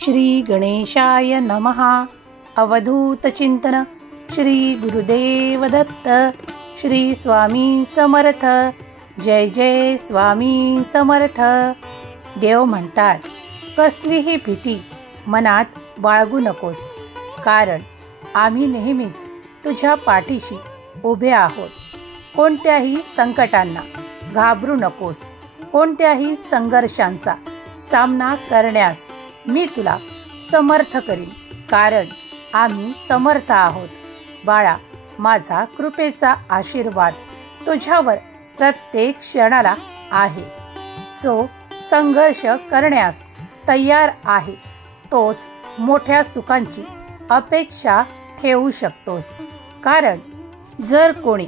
श्री गणेशाय नमः. अवधूत चिंतन. श्री गुरुदेव दत्त. श्री स्वामी समर्थ. जय जय स्वामी समर्थ. देव म्हणतात, कसलीही भीती मनात बाळगू नकोस, कारण आम्ही नेहमीच तुझ्या पाठीशी उभे आहोत. कोणत्याही संकटांना घाबरू नकोस. कोणत्याही संघर्षांचा सामना करण्यास मी तुला समर्थ करीन, कारण आम्ही समर्थ आहोत. बाळा, माझा कृपेचा आशीर्वाद तुझ्यावर प्रत्येक क्षणाला आहे. जो संघर्ष करण्यास तयार आहे तोच मोठ्या सुखांची अपेक्षा ठेवू शकतोस. कारण जर कोणी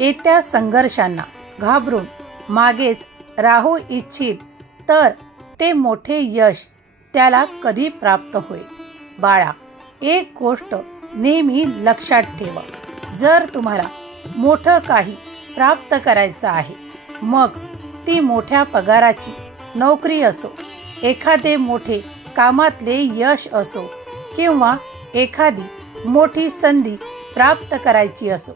येत्या संघर्षांना घाबरून मागेच राहू इच्छित तर ते मोठे यश त्याला कधी प्राप्त होईल. बाळा, एक गोष्ट नेहमी लक्षात ठेवा. जर तुम्हाला मोठं काही प्राप्त करायचं आहे, मग ती मोठ्या पगाराची नोकरी असो, एखादे मोठे कामातले यश असो, किंवा एखादी मोठी संधी प्राप्त करायची असो,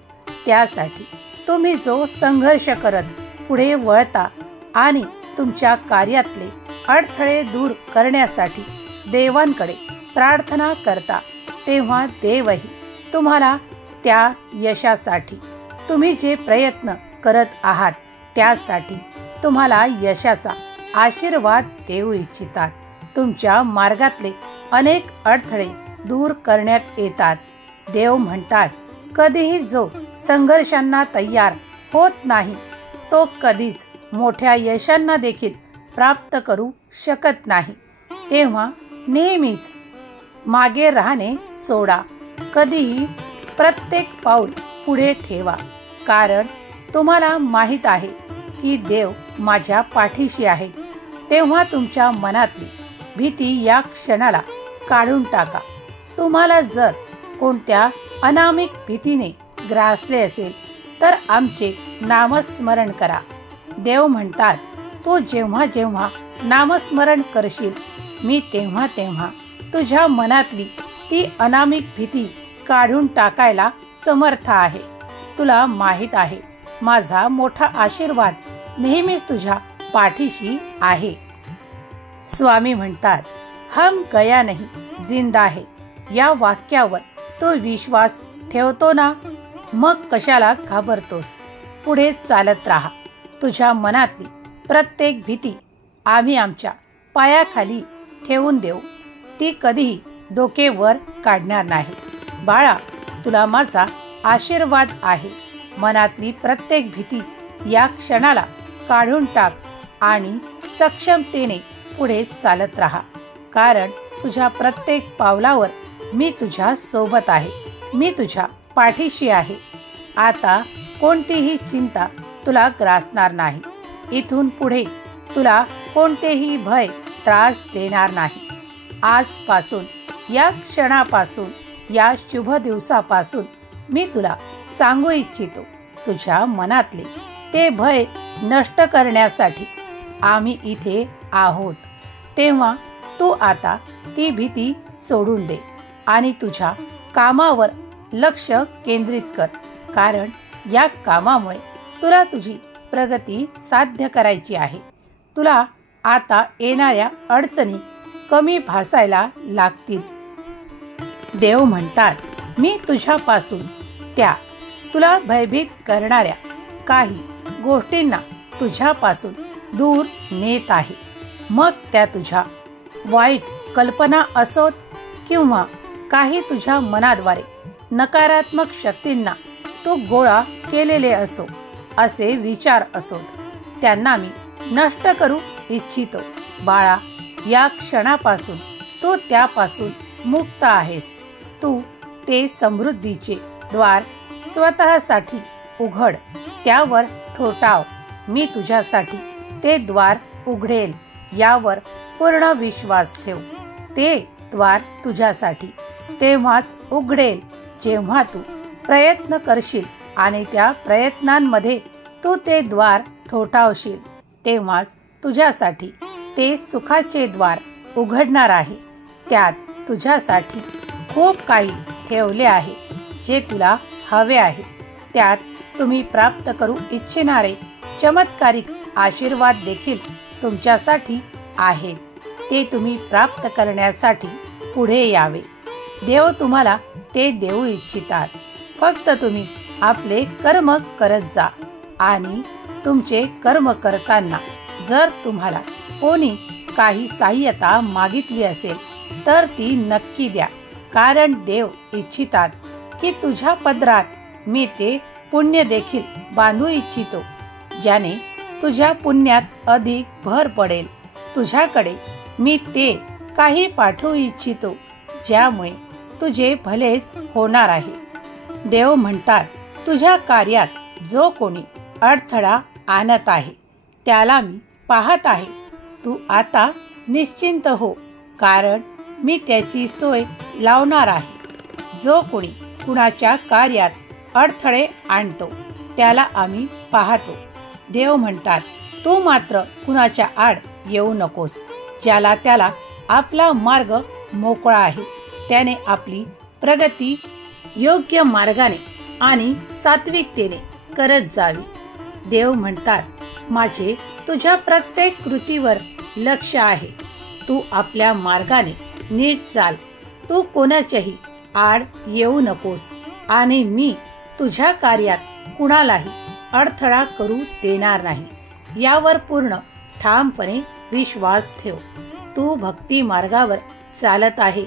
त्यासाठी तुम्ही जो संघर्ष करत पुढे वळता आणि तुमच्या कार्यातले अडथळे दूर करण्यासाठी देवांकडे प्रार्थना करता, तेव्हा देवही तुम्हाला त्या यशासाठी, तुम्ही जे प्रयत्न करत आहात त्यासाठी तुम्हाला यशाचा आशीर्वाद देऊ इच्छितात. तुमच्या मार्गातले अनेक अडथळे दूर करण्यात येतात. देव म्हणतात, कधीही जो संघर्षांना तयार होत नाही तो कधीच मोठ्या यशांना देखील प्राप्त करू शकत नाही. तेव्हा नेहमीच मागे राहणे सोडा. कधीही प्रत्येक पाऊल पुढे ठेवा, कारण तुम्हाला माहीत आहे की देव माझ्या पाठीशी आहे. तेव्हा तुमच्या मनातली भीती या क्षणाला काढून टाका. तुम्हाला जर कोणत्या अनामिक भीतीने ग्रासले असेल तर आमचे नामस्मरण करा. देव म्हणतात, तू जेव्हा जेव्हा नामस्मरण करशील मी तेव्हा तेव्हा तुझ्या मनातली ती अनामिक भीती काढून टाकायला समर्थ आहे. तुला माहीत आहे माझा मोठा आशीर्वाद नेहमीच तुझ्या पाठीशी आहे. स्वामी म्हणतात, हम गया नहीं जिंदा है. या वाक्यावर तो विश्वास ठेवतो ना, मग कशाला घाबरतोस? पुढे चालत राहा. तुझ्या मनातली प्रत्येक भीती आम्ही आमच्या पायाखाली ठेवून देऊ. ती कधीही डोके वर काढणार नाही. बाळा, तुला माझा आशीर्वाद आहे. मनातली प्रत्येक भीती या क्षणाला काढून टाक आणि सक्षमतेने पुढे चालत राहा, कारण तुझ्या प्रत्येक पावलावर मी तुझ्या सोबत आहे. मी तुझ्या पाठीशी आहे. आता कोणतीही चिंता तुला ग्रासणार नाही. इथून पुढे तुला कोणतेही भय त्रास देणार नाही. आजपासून, या क्षणापासून, या शुभ दिवसापासून मी तुला सांगू इच्छितो, तुझ्या मनातले ते भय नष्ट करण्यासाठी आम्ही इथे आहोत. तेव्हा तू आता ती भीती सोडून दे आणि तुझ्या कामावर लक्ष केंद्रित कर, कारण या कामामुळे तुला तुझी प्रगती साध्य करायची आहे. तुला आता येणाऱ्या अडचणी कमी भासायला लागतील. देव म्हणतात, मी तुझ्यापासून त्या तुला भयभीत करणाऱ्या काही गोष्टींना तुझ्यापासून दूर नेत आहे. मग त्या तुझ्या वाईट कल्पना असोत किंवा काही तुझ्या मनाद्वारे नकारात्मक शक्तींना तू गोळा केलेले असो, असे विचार असोत, त्यांना मी नष्ट करू इच्छितो. बाळा, या क्षणापासून तू त्यापासून मुक्त आहेस. तू ते समृद्धीचे द्वार स्वतःसाठी उघड, त्यावर ठोठाव. मी तुझ्यासाठी ते द्वार उघडेल यावर पूर्ण विश्वास ठेव. ते द्वार तुझ्यासाठी तेव्हाच उघडेल जेव्हा तू प्रयत्न करशील आणि त्या प्रयत्नांमध्ये तू ते द्वार ठोठावशील. तेव्हाच तुझ्यासाठी ते सुखाचे द्वार उघडणार आहे. त्यात तुझ्यासाठी खूप काही ठेवले आहे जे तुला हवे आहे. त्यात तुम्ही प्राप्त करू इच्छिणारे चमत्कारिक आशीर्वाद देखील तुमच्यासाठी आहेत. ते तुम्ही प्राप्त करण्यासाठी पुढे यावे. देव तुम्हाला ते देऊ इच्छितात. फक्त तुम्ही आपले कर्म करत जा आणि तुमचे कर्म करताना जर तुम्हाला कोणी काही सहाय्यता मागितली असेल तर ती नक्की द्या. कारण देव इच्छितात की तुझ्या पदरात मी ते पुण्य देखील बांधू इच्छितो ज्याने तुझ्या पुण्यात अधिक भर पडेल. तुझ्याकडे मी ते काही पाठवू इच्छितो ज्यामुळे तुझे भलेच होणार आहे. देव म्हणतात, तुझ्या कार्यात जो कोणी अडथळा आणत आहे त्याला मी पाहत आहे. तू आता निश्चिंत हो, कारण मी त्याची सोय लावणार आहे. जो कोणी कुणाच्या कार्यात अडथळे आणतो त्याला आम्ही पाहतो. देव म्हणतात, तू मात्र कुणाच्या आड येऊ नकोस. ज्याला त्याला आपला मार्ग मोकळा आहे त्याने आपली प्रगती योग्य मार्गाने आणि सात्विकतेने करत जावी. देव म्हणतात, माझे तुझ्या प्रत्येक कृतीवर लक्ष आहे. तू आपल्या मार्गाने नीट चाल. तू कोणाच्याही आड येऊ नकोस आणि मी तुझ्या कार्यात कुणालाही अडथळा करू देणार नाही. यावर पूर्ण ठामपणे विश्वास ठेव. तू भक्ती मार्गावर चालत आहे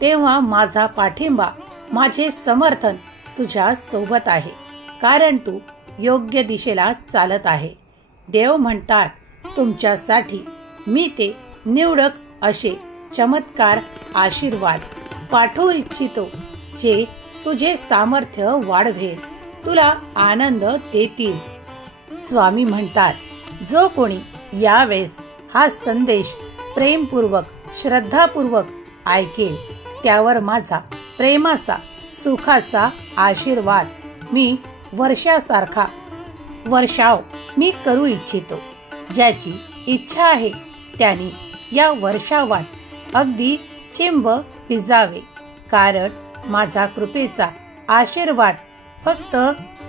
तेव्हा माझा पाठिंबा, माझे समर्थन तुझ्या सोबत आहे, कारण तू योग्य दिशेला चालत आहे. देव म्हणतात, तुमच्यासाठी मी ते निवडक असे चमत्कार आशीर्वाद पाठवू इच्छितो जे तुझे सामर्थ्य वाढवेल, तुला आनंद देतील. स्वामी म्हणतात, जो कोणी यावेळेस हा संदेश प्रेमपूर्वक श्रद्धापूर्वक ऐकेल त्यावर माझा प्रेमाचा सुखाचा आशीर्वाद मी वर्षासारखा वर्षाव मी करू इच्छितो. ज्याची इच्छा आहे त्याने या वर्षावात अगदी चिंब भिजावे, कारण माझा कृपेचा आशीर्वाद फक्त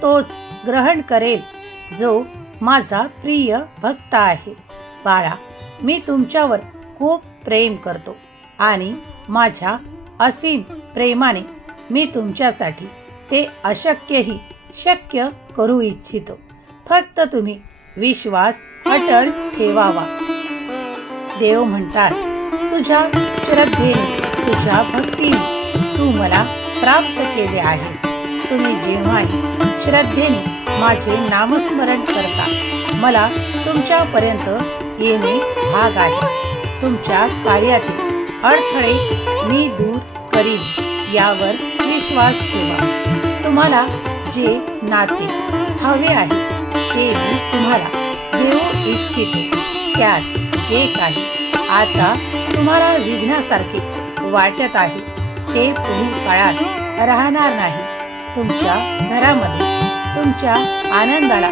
तोच ग्रहण करेल जो माझा प्रिय भक्त आहे. बाळा, मी तुमच्यावर खूप प्रेम करतो आणि माझ्या असीम प्रेमाने मी तुमच्यासाठी ते अशक्यही शक्य करू इच्छितो. फक्त तुम्ही विश्वास अटळ ठेवावा. देव म्हणतात, तुझ्या श्रद्धेने, तुझ्या भक्तीने तू मला प्राप्त केले आहेस. तुम्ही जेव्हा श्रद्धेने माझे नामस्मरण करता मला तुमच्यापर्यंत येणे भाग आहे. तुमच्या कार्यातील अडथळे मी दूर करीन यावर विश्वास ठेवा. तुम्हाला जे नाते हवे आहे ते मी तुम्हाला देऊ इच्छितो. त्यात जे काही आता तुम्हाला विघ्नासारखे वाटत आहे ते पुढील काळात राहणार नाही. तुमच्या घरामध्ये तुमच्या आनंदाला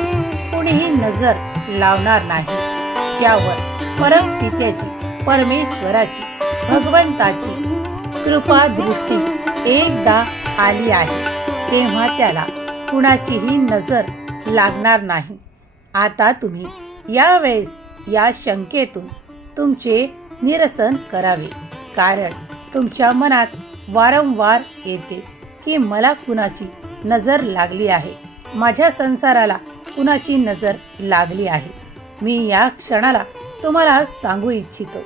कोणीही नजर लावणार नाही. ज्यावर परमपित्याची, परमेश्वराची, भगवंताची कृपा दृष्टी एकदा आली आहे तेव्हा त्याला कुणाचीही नजर लागणार नाही. आता तुम्ही यावेळेस या शंकेतून तुमचे निरसन करावे, कारण तुमच्या मनात वारंवार येते की मला कुणाची नजर लागली आहे, माझ्या संसाराला कुणाची नजर लागली आहे. मी या क्षणाला तुम्हाला सांगू इच्छितो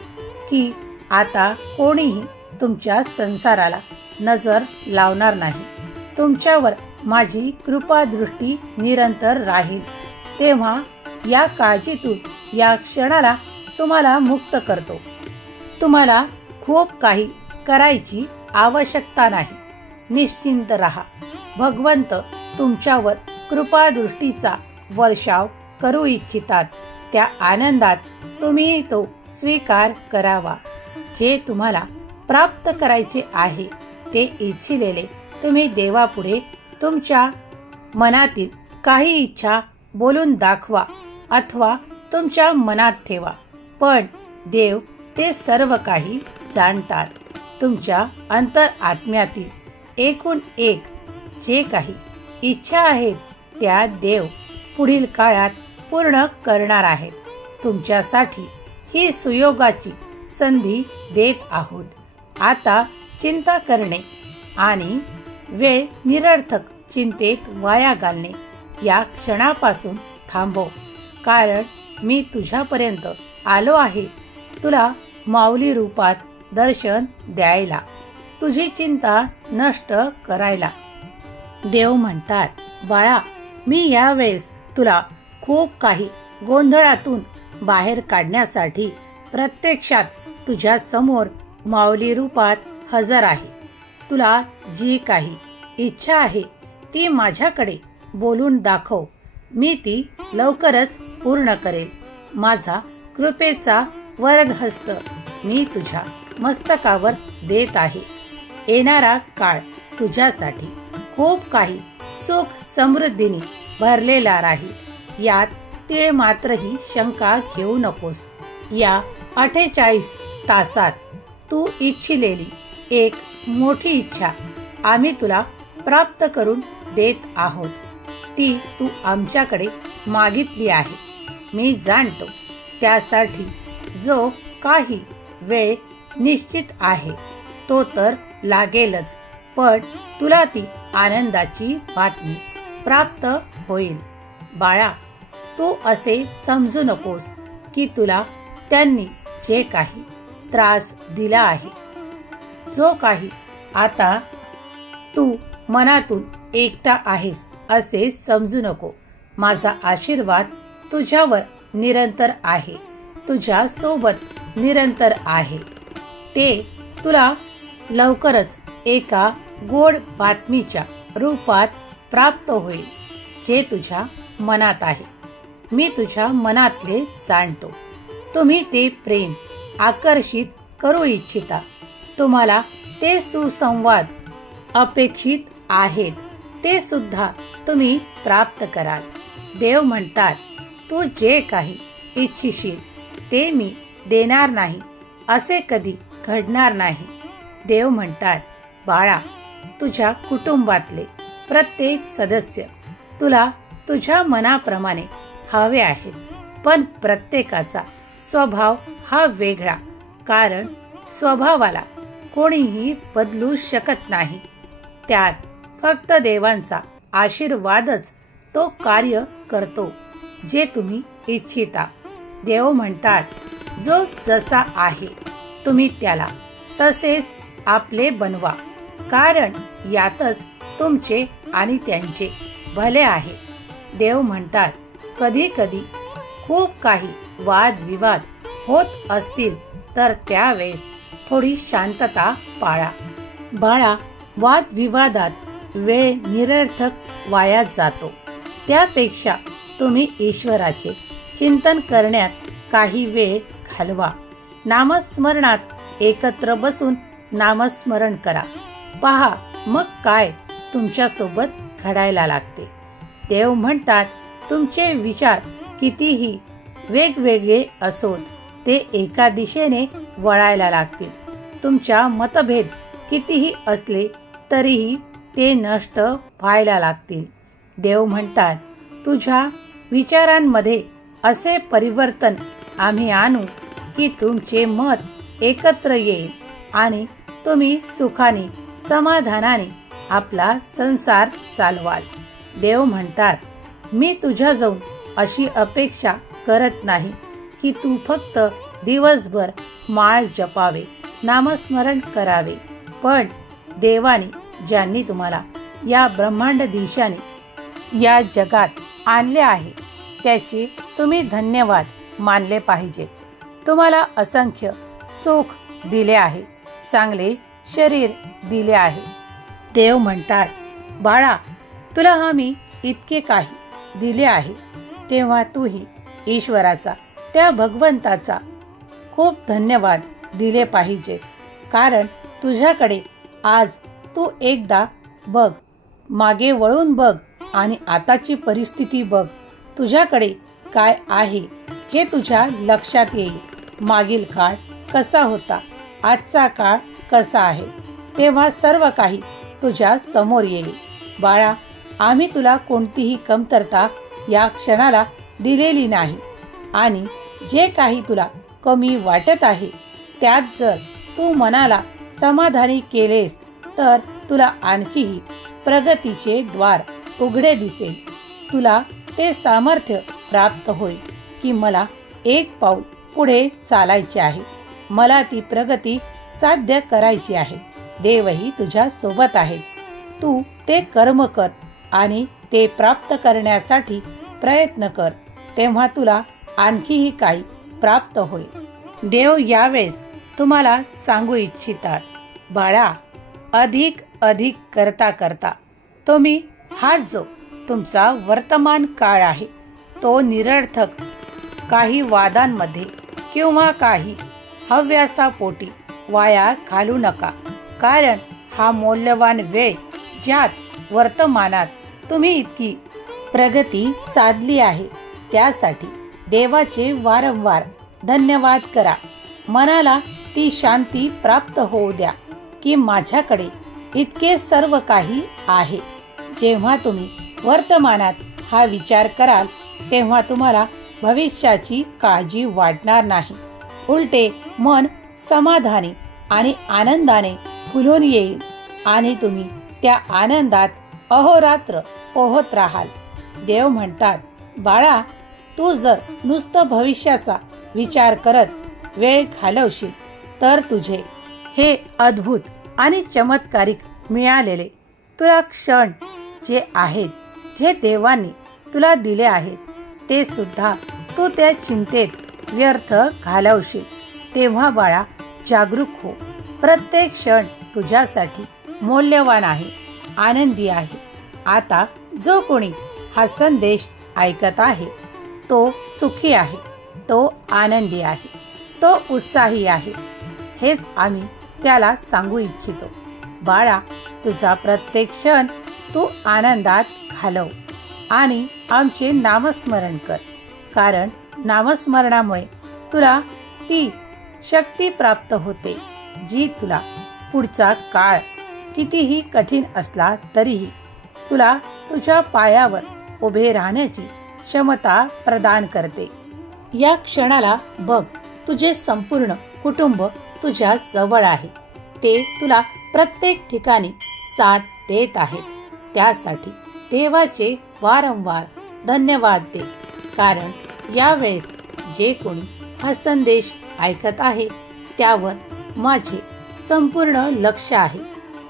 की आता कोणीही तुमच्या संसाराला नजर लावणार नाही. तुमच्यावर माझी कृपा दृष्टी निरंतर राहील. तेव्हा या काळजीतून या क्षणाला तुम्हाला मुक्त करतो. तुम्हाला खूप काही करायची आवश्यकता नाही. निश्चिंत रहा. भगवंत तुमच्यावर कृपा दृष्टीचा वर्षाव करू इच्छितात. त्या आनंदात तुम्ही तो स्वीकार करावा. जे तुम्हाला प्राप्त करायचे आहे ते इच्छिलेले तुम्ही देवापुढे तुमच्या मनातील काही इच्छा बोलून दाखवा अथवा तुमच्या मनात ठेवा, पण देव ते सर्व काही जाणतात. तुमच्या अंतरात्म्यातील एकूण एक जे काही इच्छा आहेत त्या देव पुढील काळात पूर्ण करणार आहेत. तुमच्यासाठी ही सुयोगाची संधी देत आहोत. आता चिंता करणे आणि वेळ निरर्थक चिंतेत वाया घालणे या क्षणापासून थांबव. कारण मी तुझ्यापर्यंत आलो आहे तुला माऊली रूपात दर्शन द्यायला, तुझी चिंता नष्ट करायला. देव म्हणतात, बाळा, मी यावेळेस तुला खूप काही गोंधळातून बाहेर काढण्यासाठी प्रत्यक्षात तुझ्या समोर माऊली रूपात हजर आहे. तुला जी काही इच्छा आहे ती माझ्याकडे बोलून दाखव, मी ती लवकरच पूर्ण करेल. माझा कृपेचा वरदहस्त मी तुझ्या मस्तकावर देत आहे. येणारा काळ तुझ्यासाठी खूप काही सुख समृद्धीने भरलेला राहील. यात तीळ मात्रही शंका घेऊ नकोस. या 48 तासात तू इच्छिलेली एक मोठी इच्छा आम्ही तुला प्राप्त करून देत आहोत. ती तू आमच्याकडे मागितली आहे. मी जाणतो त्यासाठी जो काही वेळ निश्चित आहे तो तर लागेलच, पण तुला ती आनंदाची बातमी प्राप्त होईल. बाळा, तू असे समजू नकोस की तुला त्यांनी जे काही त्रास दिला आहे, जो काही आता तू मनातून एकटा आहेस असे समजू नको. माझा आशीर्वाद तुझ्यावर निरंतर आहे, तुझ्या सोबत निरंतर आहे. ते तुला लवकरच एका गोड बातमीच्या रूपात प्राप्त होईल जे तुझ्या मनात आहे. मी तुझ्या मनातले जाणतो. तुम्ही ते प्रेम आकर्षित करू इच्छिता. तुम्हाला ते सुसंवाद अपेक्षित आहेत ते सुद्धा तुम्ही प्राप्त कराल. देव म्हणतात, तू जे काही इच्छिशील ते मी देणार नाही असे कधी घडणार नाही. देव म्हणतात, बाळा, तुझ्या कुटुंबातले प्रत्येक सदस्य तुला तुझ्या मनाप्रमाणे हवे आहेत, पण प्रत्येकाचा स्वभाव हा वेगळा. कारण स्वभावाला कोणीही बदलू शकत नाही. त्यात फक्त देवांचा आशीर्वादच तो कार्य करतो जे तुम्ही इच्छिता. देव म्हणतात, जो जसा आहे तुम्ही त्याला तसेच आपले बनवा. कारण यातच तुमचे आणि त्यांचे भले आहे. देव म्हणतात, कधी कधी खूप काही वादविवाद होत असतील तर त्यावेळेस थोडी शांतता पाळा. बाळा, वादविवादात वेळ निरर्थक वाया जातो. त्यापेक्षा तुम्ही ईश्वराचे चिंतन करण्यात काही वेळ घालवा. नामस्मरणात एकत्र बसून नामस्मरण करा. पहा मग काय तुमच्या सोबत घडायला लागते. देव म्हणतात, तुमचे विचार कितीही वेगवेगळे असोत ते एका दिशेने वळायला लागतील. तुमच्या मतभेद कितीही असले तरीही ते नष्ट व्हायला लागतील. देव म्हणतात, तुझ्या विचारांमध्ये असे परिवर्तन आम्ही आणू की तुमचे मत एकत्र येईल आणि तुम्ही सुखाने समाधानाने आपला संसार चालवाल. देव म्हणतात, मी तुझ्याजवळ अशी अपेक्षा करत नाही की तू फक्त दिवसभर माळ जपावे, नामस्मरण करावे, पण देवाने ज्यांनी तुम्हाला या ब्रह्मांड देशाने या जगात आणले आहे त्याचे तुम्ही धन्यवाद मानले पाहिजेत. तुम्हाला असंख्य सुख दिले आहे, चांगले शरीर दिले आहे. देव म्हणतात, बाळा, तुला आम्ही इतके काही दिले आहे तेव्हा तूही ईश्वराचा, त्या भगवंताचा खूप धन्यवाद दिले पाहिजे. कारण तुझ्याकडे आज तू एकदा बघ, मागे वळून बघ आणि आताची परिस्थिती बघ. तुझ्याकडे काय आहे हे तुझ्या लक्षात येईल. मागील काळ कसा होता, आजचा काळ कसा आहे तेव्हा सर्व काही तुझ्या समोर येईल. बाळा, आम्ही तुला कोणतीही कमतरता या क्षणाला दिलेली नाही आणि जे काही तुला कमी वाटत आहे त्यात जर तू मनाला समाधानी केलेस तर तुला आणखीही प्रगतीचे द्वार उघडे दिसेल. तुला ते सामर्थ्य प्राप्त होईल की मला एक पाऊल पुढे चालायचे आहे, मला ती प्रगती साध्य करायची आहे. देवही तुझ्या सोबत आहे. तू ते कर्म कर आणि ते प्राप्त करण्यासाठी प्रयत्न कर, तेव्हा तुला आणखीही काही प्राप्त होईल. देव यावेळेस तुम्हाला सांगू इच्छितात, बाळा, अधिक अधिक करता करता तुम्ही हा जो तुमचा वर्तमान काळ आहे तो निरर्थक काही वादांमध्ये किंवा काही हव्यासापोटी वाया घालू नका. कारण हा मौल्यवान वेळ ज्यात वर्तमानात तुम्ही इतकी प्रगती साधली आहे त्यासाठी देवाचे वारंवार धन्यवाद करा. मनाला ती शांती प्राप्त होऊ द्या की माझ्याकडे इतके सर्व काही आहे. जेव्हा तुम्ही वर्तमानात हा विचार कराल तेव्हा तुम्हाला भविष्याची काळजी वाटणार नाही. उलटे मन समाधानी आणि आनंदाने फुलून येईल आणि तुम्ही त्या आनंदात अहोरात्र पोहत राहाल. देव म्हणतात, बाळा, तू जर नुसतं भविष्याचा विचार करत वेळ घालवशील तर तुझे हे अद्भुत आणि चमत्कारिक मिळालेले तुला क्षण जे आहेत, जे देवांनी तुला दिले आहेत, ते सुद्धा तू त्या चिंतेत व्यर्थ घालवशील. तेव्हा बाळा, जागरूक हो. प्रत्येक क्षण तुझ्यासाठी मौल्यवान आहे, आनंदी आहे. आता जो कोणी हा संदेश ऐकत आहे तो सुखी आहे, तो आनंदी आहे, तो उत्साही आहे. हेच आम्ही त्याला सांगू इच्छितो. बाळा, तुझा प्रत्येक क्षण तू आनंदात घालव आणि आमचे नामस्मरण कर. कारण नामस्मरणामुळे तुला ती शक्ती प्राप्त होते जी तुला पुढचा काळ कितीही कठीण असला तरीही तुला तुझ्या पायावर उभे राहण्याची क्षमता प्रदान करते. या क्षणाला बघ, तुझे संपूर्ण कुटुंब तुझ्या जवळ आहे. ते तुला प्रत्येक ठिकाणी साथ देत आहेत. त्यासाठी देवाचे वारंवार धन्यवाद दे. कारण यावेळेस जे कोणी हा संदेश ऐकत आहे त्यावर माझे संपूर्ण लक्ष आहे.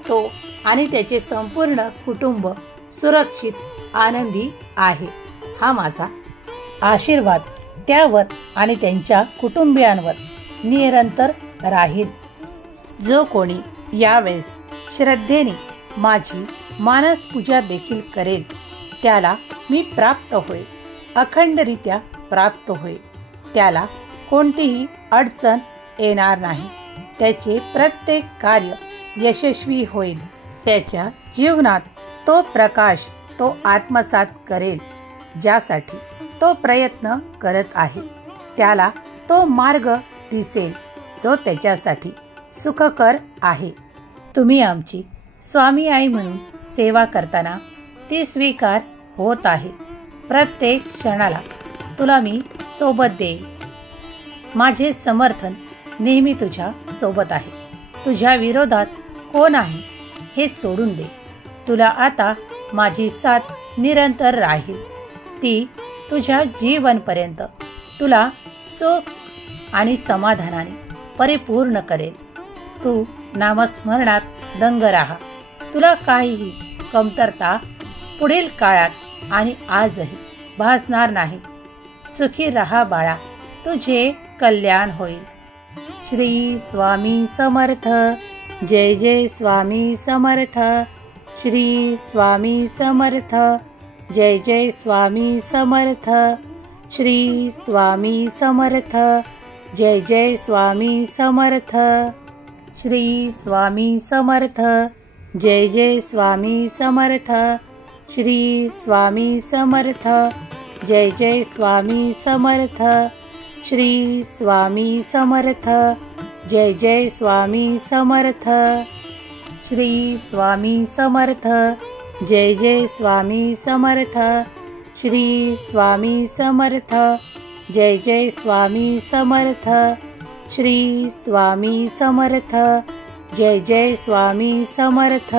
तो आणि त्याचे संपूर्ण कुटुंब सुरक्षित आनंदी आहे. हा माझा आशीर्वाद त्यावर आणि त्यांच्या कुटुंबियांवर निरंतर राहील. जो कोणी यावेळेस श्रद्धेने माझी मानस पूजा देखील करेल त्याला मी प्राप्त होईल, अखंडरित्या प्राप्त होईल. त्याला कोणतीही अडचण येणार नाही. त्याचे प्रत्येक कार्य यशस्वी होईल. त्याच्या जीवनात तो प्रकाश तो आत्मसात करेल ज्यासाठी तो प्रयत्न करत आहे. त्याला तो मार्ग दिसेल जो त्याच्यासाठी सुखकर आहे. तुम्ही आमची स्वामी आई म्हणून सेवा करताना ती स्वीकार होत आहे. प्रत्येक क्षणाला तुला मी सोबत देईल. माझे समर्थन नेहमी तुझ्या सोबत आहे. तुझ्या विरोधात कोण आहे हे सोडून दे. तुला आता माझी साथ निरंतर राहील. ती तुझ्या जीवनपर्यंत तुला सुख आणि समाधानाने परिपूर्ण करेल. तू नामस्मरणात दंग राहा. तुला काहीही कमतरता पुढील काळात आणि आजही भासणार नाही. सुखी रहा बाळा, तुझे कल्याण होईल. श्री स्वामी समर्थ. जय जय स्वामी समर्थ. श्री स्वामी समर्थ. जय जय स्वामी समर्थ. श्री स्वामी समर्थ. जय जय स्वामी समर्थ. श्री स्वामी समर्थ. जय जय स्वामी समर्थ. श्री स्वामी समर्थ. जय जय स्वामी समर्थ. श्री स्वामी समर्थ. जय जय स्वामी समर्थ. श्री स्वामी समर्थ. जय जय स्वामी समर्थ. श्री स्वामी समर्थ. जय जय स्वामी समर्थ. श्री स्वामी समर्थ. जय जय स्वामी समर्थ.